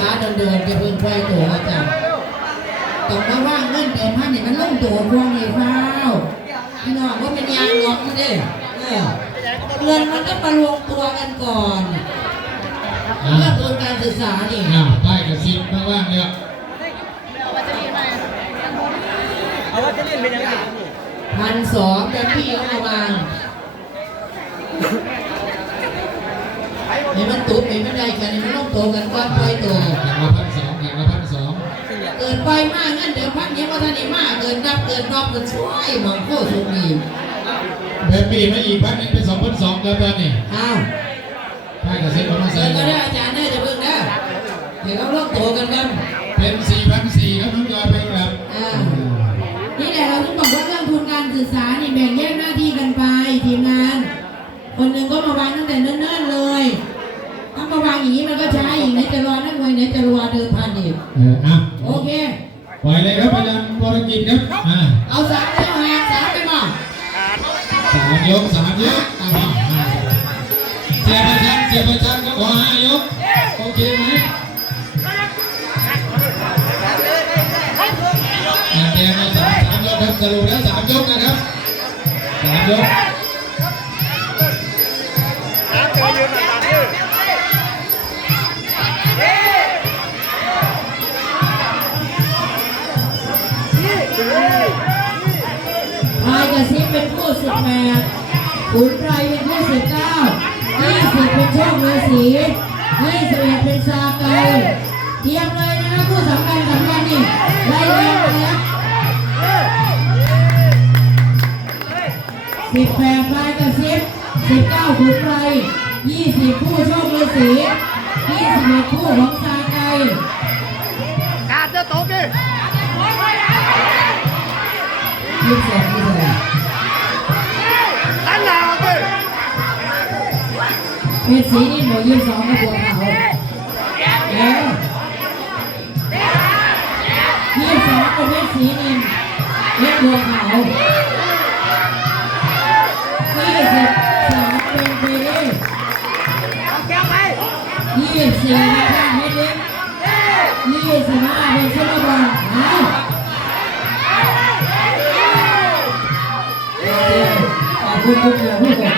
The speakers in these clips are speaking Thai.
เดินจะเพิ่งไปตัวจ้ะต้องมาว่างเงินเดือนพันนี่มันลงตัวพวงนี่เปล่าพี่น้องว่าเป็นยางงอกเด้เออเงินมันก็มารวมตัวกันก่อนเรื่องทุนการศึกษานี่อ่าป้ายกระซิบมาว่างเนี่ยเอาว่าจะเล่นเป็นยังไงพันสองแต่พี่เอามาวาง ให้มันตุบให้มันได้กันให้มันลงตัวกันก่อนไปตัวแข่งละพันสองแข่งละพันสองเกินไปมากเงินเดือนพันนี้ว่าท่านนี่มากเกินนับเกินนอกเกินช่วยมองโคตรสุขีเพิ่มปีมาอีกพันหนึงเป็นสองพันสองแล้วตอนนี้อ้าวป้ายกระซิบมาเกิใส่นก็เลยได้อาจารย์ได้จะเพิ่งได้เดี๋ยวเขาลดตัวกันกันเป็นสี่พันสี่ครับน้องจอย ปล่อยเลยครับอาจารย์วรกิจครับอ่าเอาสามเที่ยวหาสามไปมาสามยกสามยกอะมามาเสียประชันเสียประชันก็ขอห้ายกโอเคไหมอะเตรียมมาสามสามยกครับสรุปแล้วสามยกนะครับสามยก ยกระซิบเป็นคู่สิบแปดขุนไพรเป็นคู่สิบเก้ายี่สิบเป็นโชคฤาษียี่สิบเอ็ดเป็นซาไกเตรียมเลยนะคู่สำคัญสำคัญนี่ไล่เรียงไปนะสิบแปดพายกระซิบสิบเก้าขุนไพรยี่สิบคู่โชคฤาษียี่สิบเอ็ดคู่ของซาไกการจะตกดิยี่ เม็ดสีนี่หนูยี่สิบสองกับบัวขาวแล้วยี่สิบสองกับเม็ดสีนี่เม็ดบัวขาวยี่สิบสามเป็นเบเล่เอาแก้วไปยี่สิบสี่เป็นเม็ดเล็กยี่สิบห้าเป็นชุดบอลเอาขอบคุณทุกคน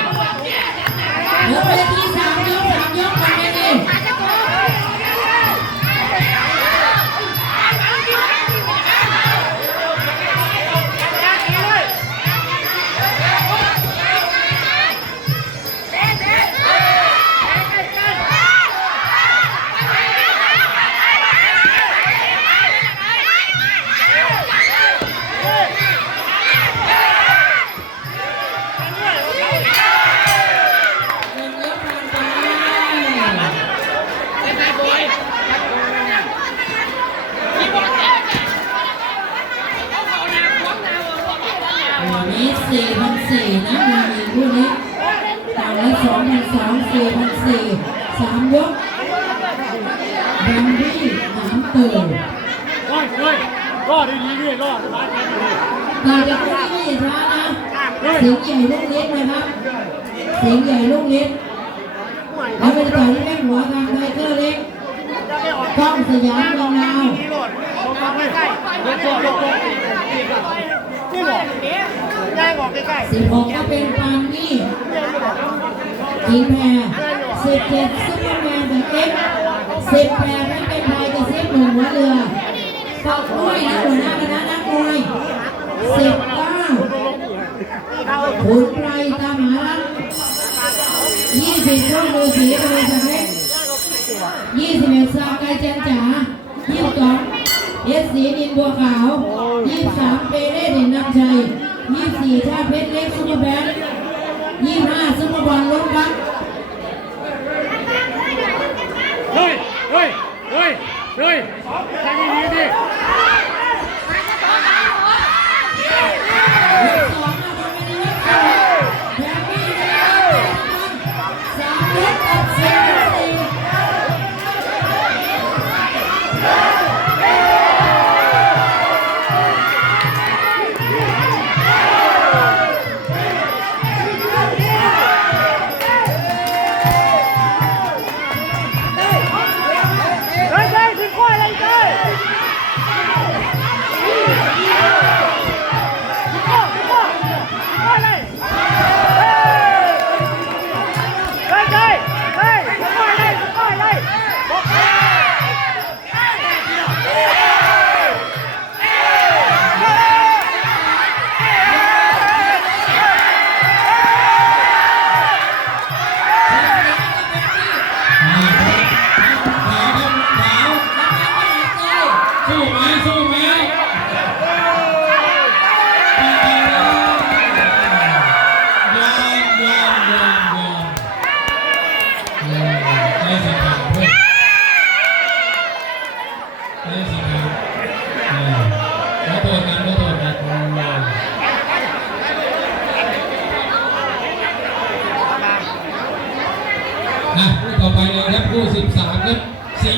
นี้สี่พันสี่นะมีอีกคู่นี้ต่างละสองพันสองสี่พันสี่สามยกดังที่หนามเติมโอ้ยเฮ้ยรอดดีๆด้วยรอดมาดีต่างจากคู่นี้ไม่ช้านะเสียงใหญ่ลูกเล็กนะครับเสียงใหญ่ลูกเล็กแล้วไปต่อยที่แม่หัวทางไทเกอร์เล็กกล้องสยามเมืองลาวๆรอด ลงมาใกล้ๆลงลงลงนี่บอกย่างออกใกล้สิบหกก็เป็นปานนี่ทีมแพรสิบเจ็ดซุปเปอร์แมนกับเอ็กสิบแปดนั่นเป็นไทยกับเซฟหนุ่มหัวเรือฝากด้วยนะหัวหน้าคณะนักมวยสิบเก้าขุนไพรตามหารักยี่สิบโชคมือสีบริษัทเล็กยี่สิบเอ็ดซาไกเจนจ๋ายี่สิบสองเอสสีนินบัวขาว ยี่สามเปเร่เด่นนำชัยยี่สี่ชาเพชรเล็กซุปเปอร์แบงค์ยี่ห้าซุปเปอร์บอลล้มบักเฮ้ยเฮ้ยเฮ้ยเฮ้ย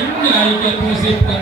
อะคู่ต่อ